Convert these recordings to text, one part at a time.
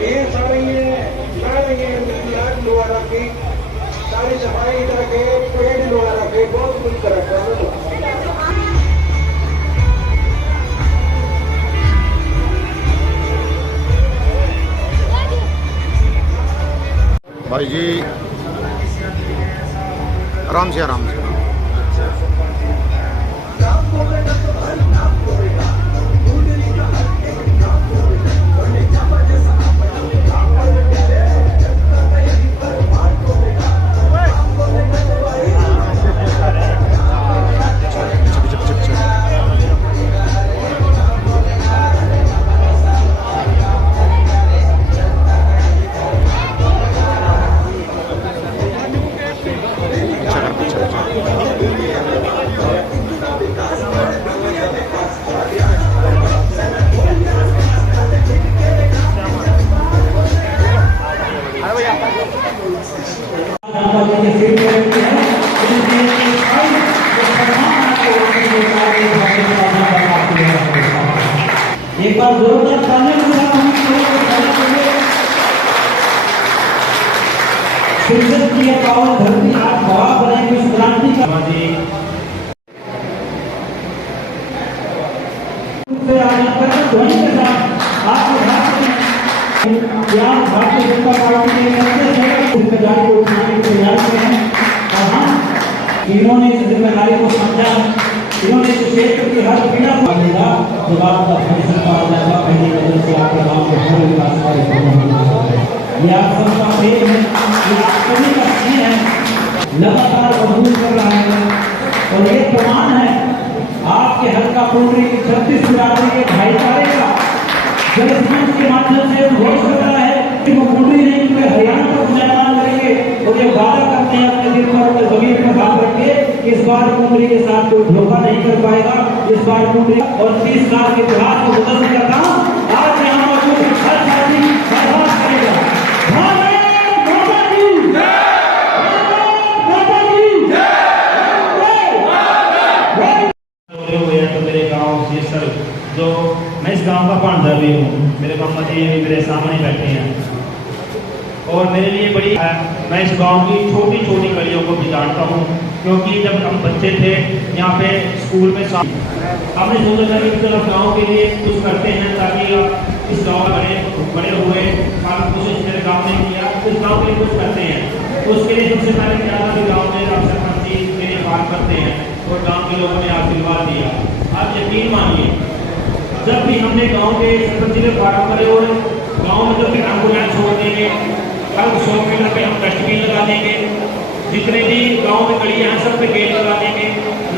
ये सारी लोहा रखी सारी सफाई करके पेड़ लोहा रखे बहुत कुछ कर रखा है। भाई जी आराम से आराम से। एक बार जोरदार तालियों के साथ हम शिक्षक की पावन धरती आज गवाह बनेगी इस क्रांति का ध्वनि के साथ आपके भारतीय जनता पार्टी के जिम्मेदारी को उठाने की तैयारी में है और हम इन्होंने इस जिम्मेदारी को समझा। इन्होंने इस क्षेत्र की हर पीड़ा को लेगा। जब आपका फैसला पाया जाएगा पहली नजर से आपके गांव के हर विकास कार्य ये आप सबका प्रेम है, ये आप सभी का स्नेह है, लगातार मजबूत कर रहा है और ये प्रमाण है आपके हल्का पुंडरी की 36 बिरादरी के भाईचारे का जब इस मंच के माध्यम से घोष कर रहा है कि वो पुंडरी नहीं पूरे हरियाणा को निर्माण करेंगे और ये वादा करते हैं अपने दिल पर अपने जमीन पर बात रखे इस बार पुंडरी के साथ कोई धोखा नहीं कर पाएगा। इस बार पुंडरी और 30 साल के इतिहास को बदलने का काम आज यहाँ मौजूद हर साथी बर्दाश्त करेगा। तो मेरे गांव शीर्षर जो मैं इस गांव का भांडा भी हूँ, मेरे मामा जी मेरे सामने बैठे हैं और मेरे लिए बड़ी मैं इस गांव की छोटी छोटी गलियों को भी जानता हूँ क्योंकि जब हम बच्चे थे यहाँ पे स्कूल में हमने सोचा कि चलो गाँव के लिए कुछ करते हैं ताकि इस गाँव में बड़े हुए काफी कोशिश मेरे गाँव ने किया इस गाँव के लिए कुछ करते हैं। तो उसके लिए सबसे पहले क्या था कि गाँव में आप सरपंच जी के लिए बात करते हैं और गाँव के लोगों ने आशीर्वाद दिया। आप यकीन मानिए जब भी हमने गांव के सरपंच जी ने फार्म करे और गांव में जब भी एम्बुलेंस छोड़ देंगे कल 100 मीटर पे हम डस्टबिन लगा देंगे, जितने भी गांव में गलियां हैं सब पे गेट लगा देंगे,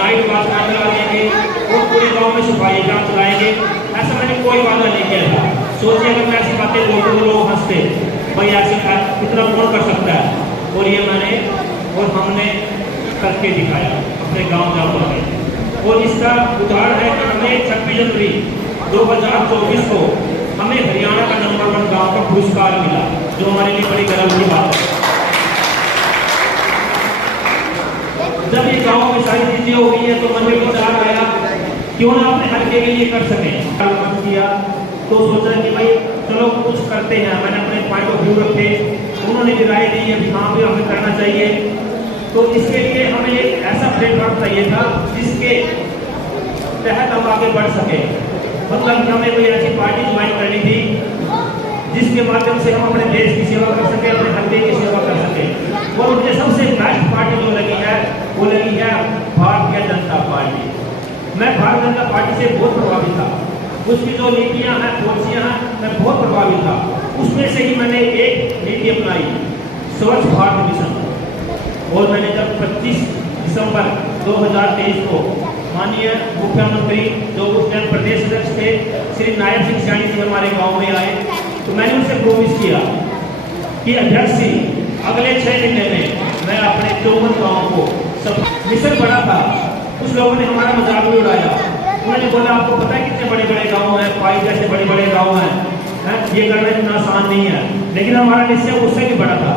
नाइट वॉचमैन लगा देंगे और पूरे गांव में सफाई अभियान चलाएंगे। ऐसा मैंने कोई वादा नहीं किया था। सोचिए अगर मैं ऐसी बातें बोलते तो लोग हंसते भाई ऐसे कितना कौन कर सकता है और ये मैंने और हमने करके दिखाया अपने गाँव जाओ में। और इसका उदाहरण है कि हमें 26 जनवरी 2024 को हमें हरियाणा का नंबर 1 गांव का पुरस्कार मिला जो हमारे लिए बड़ी गर्व की बात है। जब ये गांव में सारी चीजें हो गई है तो मन में विचार आया क्यों ना अपने हल्के के लिए कर सके किया तो सोचा कि भाई चलो कुछ करते हैं। मैंने अपने पॉइंट ऑफ व्यू रखे, उन्होंने भी राय दी अभी हाँ भी हमें करना चाहिए। तो इसके लिए हमें एक ऐसा प्लेटफॉर्म चाहिए था जिसके तहत हम आगे बढ़ सके। मतलब हमें कोई ऐसी पार्टी ज्वाइन करनी थी जिसके माध्यम से हम अपने देश की सेवा कर सके, अपने हल्के की सेवा कर सके। और मुझे सबसे बेस्ट पार्टी जो लगी है वो लगी है भारतीय जनता पार्टी। मैं भारतीय जनता पार्टी से बहुत प्रभावित था, उसकी जो नीतियां हैं पॉलिसियां हैं मैं बहुत प्रभावित था। उसमें से ही मैंने एक नीति अपनाई स्वच्छ भारत मिशन। और मैंने जब 25 दिसंबर 2023 को माननीय मुख्यमंत्री जो उस टाइम प्रदेश अध्यक्ष थे श्री नायब सिंह सैनी जी हमारे गांव में आए तो मैंने उनसे प्रोमिस किया कि अध्यक्ष जी अगले 6 महीने में मैं अपने 54 गाँव को सब मिशन बड़ा था। कुछ लोगों ने हमारा मजाक भी उड़ाया, उन्होंने बोला आपको पता है कितने बड़े बड़े गाँव हैं, 5 जैसे बड़े बड़े गाँव हैं, ये करना इतना आसान नहीं है। लेकिन हमारा निश्चय उससे भी बड़ा था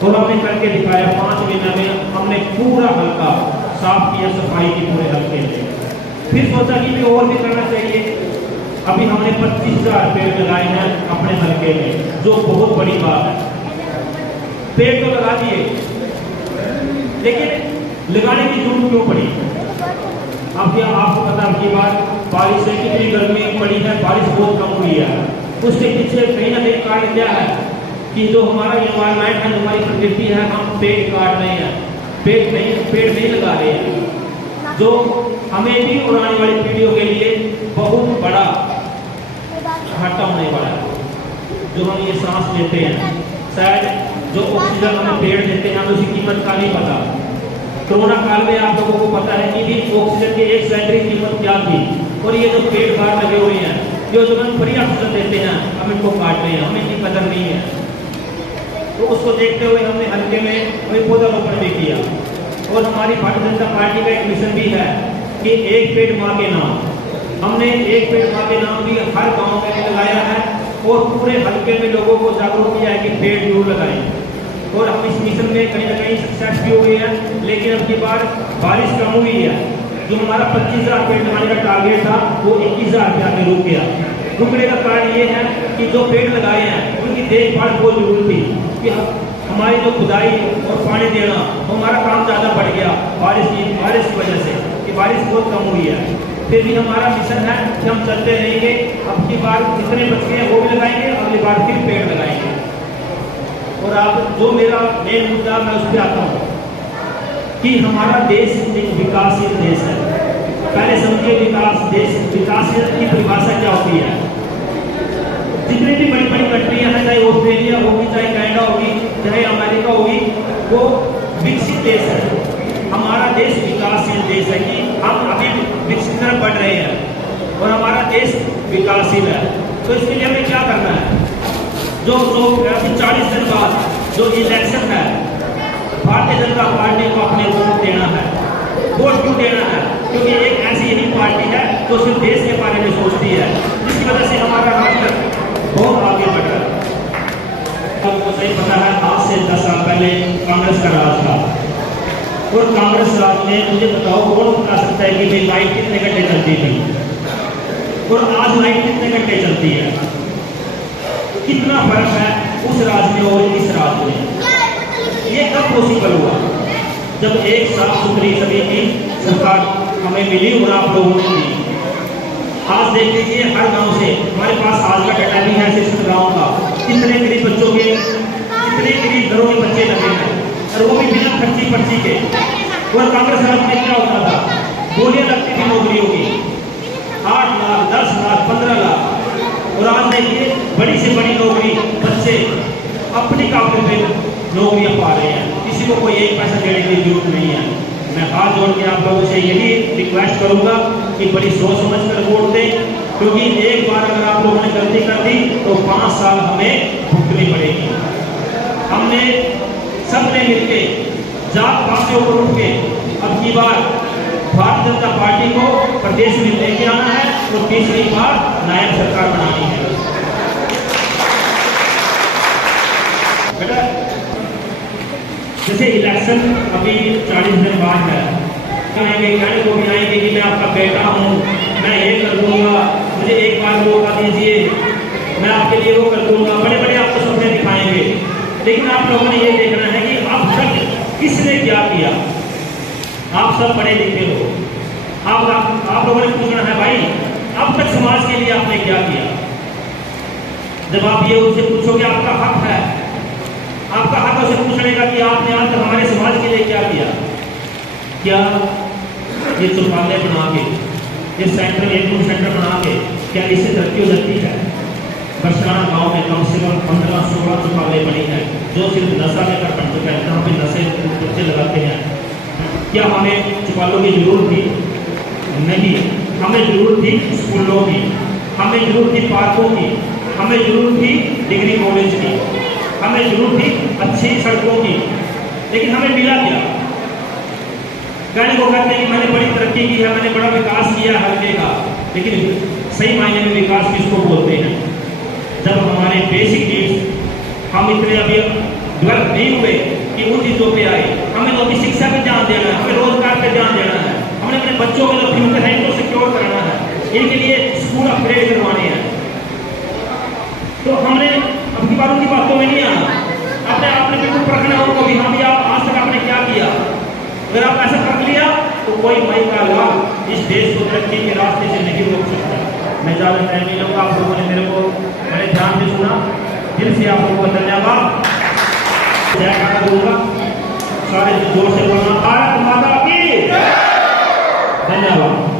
तो हमने करके दिखाया। 5 महीने में हमने पूरा हल्का साफ किया, सफाई की पूरे हल्के में। फिर सोचा कि और भी करना चाहिए। अभी हमने 25,000 पेड़ लगाए हैं अपने हल्के में। जो बहुत बड़ी बात है। पेड़ तो लगा दिए, लेकिन लगाने की जरूरत क्यों पड़ी? आपको पता है कि बारिश से कितनी गर्मी पड़ी है, बारिश बहुत कम हुई है। उसके पीछे कहीं ना कहीं कारण क्या है कि जो हमारा एनवायरमेंट है, हमारी प्रकृति है, हम पेड़ काट रहे हैं, पेड़ नहीं लगा रहे हैं, जो हमें भी और आने वाली पीढ़ियों के लिए बहुत बड़ा घाटा होने वाला है। जो हम ये सांस लेते हैं, शायद जो ऑक्सीजन हमें पेड़ देते हैं, हमें उसकी कीमत का नहीं पता। कोरोना काल में आप लोगों को पता है कि भी ऑक्सीजन की 1 सिलेंडर की कीमत क्या थी, और ये जो पेड़ बाहर लगे हुए हैं, जो हमें फ्री ऑक्सीजन देते हैं, हम इनको काट रहे हैं, हमें इतनी कदर नहीं है। तो उसको देखते हुए हमने हल्के में पौधारोपण भी किया, और हमारी भारतीय जनता पार्टी का एक मिशन भी है कि एक पेड़ माँ के नाम। हमने एक पेड़ माँ के नाम भी हर गाँव में लगाया है, और पूरे हल्के में लोगों को जागरूक किया है कि पेड़ जरूर लगाएं। और हम इस मिशन में कहीं ना कहीं सक्सेस भी हुए हैं, लेकिन अब की बार बारिश कम हुई है। जो हमारा 25,000 पेड़ लगाने का टारगेट था, वो 21,000 पे आके रुक गया। रुकने का कारण ये है कि जो पेड़ लगाए हैं उनकी देखभाल बहुत जरूरी थी, कि हमारी जो खुदाई और पानी देना, हमारा काम ज़्यादा बढ़ गया बारिश की वजह से, कि बारिश बहुत कम हुई है। फिर भी हमारा मिशन है कि हम चलते रहेंगे। अब की बार जितने बच गए वो भी लगाएंगे, अगली बार फिर पेड़ लगाएंगे। और आप जो मेरा मेन मुद्दा मैं उस पर आता हूँ कि हमारा देश एक विकासशील देश है। पहले समझिए विकासशील की परिभाषा क्या होती है। जितनी भी बड़ी बड़ी कंट्रियां हैं, चाहे ऑस्ट्रेलिया होगी, चाहे कनाडा होगी, चाहे अमेरिका होगी, वो विकसित देश है। हमारा देश विकासशील देश है कि हम अभी विकसित तरफ बढ़ रहे हैं, और हमारा देश विकासशील है। तो इसके लिए हमें क्या करना है? जो 40 दिन बाद जो इलेक्शन है, भारतीय जनता पार्टी को अपने वोट देना है। वोट क्यों देना है? क्योंकि एक ऐसी यही पार्टी है जो सिर्फ देश के बारे में सोचती है, जिसकी वजह से हमारा राष्ट्र बहुत आगे बढ़ रहा है। आपको सही पता है, आज से 10 साल पहले कांग्रेस का राज था, और कांग्रेस राज में मुझे बताओ कौन बता सकता है कि भाई लाइट कितने घंटे चलती थी और आज लाइट कितने घंटे चलती है? कितना फर्क है उस राज में और इस राज में। ये कब पॉसिबल हुआ? जब एक साफ सुथरी सभी की सरकार हमें मिली और आप लोगों ने दी। आज देख लीजिए, हर गांव से हमारे पास आज का डाटा भी है 60 गाँव का, कितने गरीब बच्चों के, कितने गरीब घरों में बच्चे लगे हैं, और वो भी बिना पर्ची के। और कांग्रेस राज में क्या होता था? गोलियां लगती थी नौकरियों की, 8 लाख, 10 लाख, 15 लाख। और आज देखिए, बड़ी से बड़ी नौकरी बच्चे अपनी काबिलियत पे नौकरियां पा रहे हैं, किसी को कोई एक पैसा देने की जरूरत नहीं है। मैं हाथ जोड़ के आप लोगों से यही रिक्वेस्ट करूंगा कि बड़ी सोच समझ कर वोट दें, क्योंकि एक बार अगर आप लोगों ने गलती कर दी तो 5 साल हमें भुगतनी पड़ेगी। हमने सबने मिलके जात पात के ऊपर उठ के अब की बार भारतीय जनता पार्टी को प्रदेश में लेके आना है, और तीसरी बार नायब सरकार बनानी है। बेटा, जैसे इलेक्शन अभी 40 दिन बाद है, कहने को भी आएंगे कि मैं आपका बेटा हूँ, मैं ये कर दूंगा, मुझे एक बार मौका दीजिए, मैं आपके लिए वो कर दूंगा, बड़े बड़े आपको सपने दिखाएंगे। लेकिन आप लोगों ने ये देखना है कि अब तक किसने क्या किया। आप सब पढ़े लिखे हो, आप लोगों ने पूछना है भाई अब तक समाज के लिए आपने क्या किया। जब आप ये उनसे पूछोगे, आपका हक है, आपका हक उसे पूछने का कि आपने आज तक हमारे समाज के लिए क्या किया। क्या ये चौपाले बना के, ये सेंटर एक सेंटर बना के, क्या इससे तरक्की हो जाती है? बरसाना गांव में कम से कम 15-16 चौपाले बनी है, जो सिर्फ नशा लेकर बन चुका है, जहाँ पे नशे बच्चे लगाते हैं। क्या हमें चौपालों की जरूरत थी? नहीं। हमें जरूरत थी स्कूलों की, हमें जरूरत थी पार्कों की, हमें जरूरत थी डिग्री कॉलेज की, हमें जरूरत थी अच्छी सड़कों की। लेकिन हमें मिला क्या? कहने को कहते हैं कि मैंने बड़ी तरक्की की है, मैंने बड़ा विकास किया हल्के का, लेकिन सही मायने में विकास किसको बोलते हैं? जब हमारे बेसिक नीड्स हम इतने अभी डेवलप नहीं हुए कि उन चीज़ों पे आए। हमें तो अभी शिक्षा पे ध्यान देना है, हमें रोजगार पे ध्यान देना है, हमने अपने बच्चों का जो फ्यूचर है इनको सिक्योर करना है, इनके लिए स्कूल अपग्रेड करवाने हैं। तो हमने अब की बार उनकी बातों में नहीं आना, अपने आपने बिल्कुल परखना उनको भी, हाँ भी आप आज तक आपने क्या किया। अगर आप ऐसा कर लिया तो कोई मई का लाभ इस देश को तरक्की के रास्ते से नहीं रोक सकता। मैं ज़्यादा टाइम नहीं लूँगा, आप लोगों ने मेरे को बड़े ध्यान से सुना, दिल से आप लोगों को धन्यवाद। जयकारा दूंगा, सारे जोर से बोलना भारत माता की। धन्यवाद।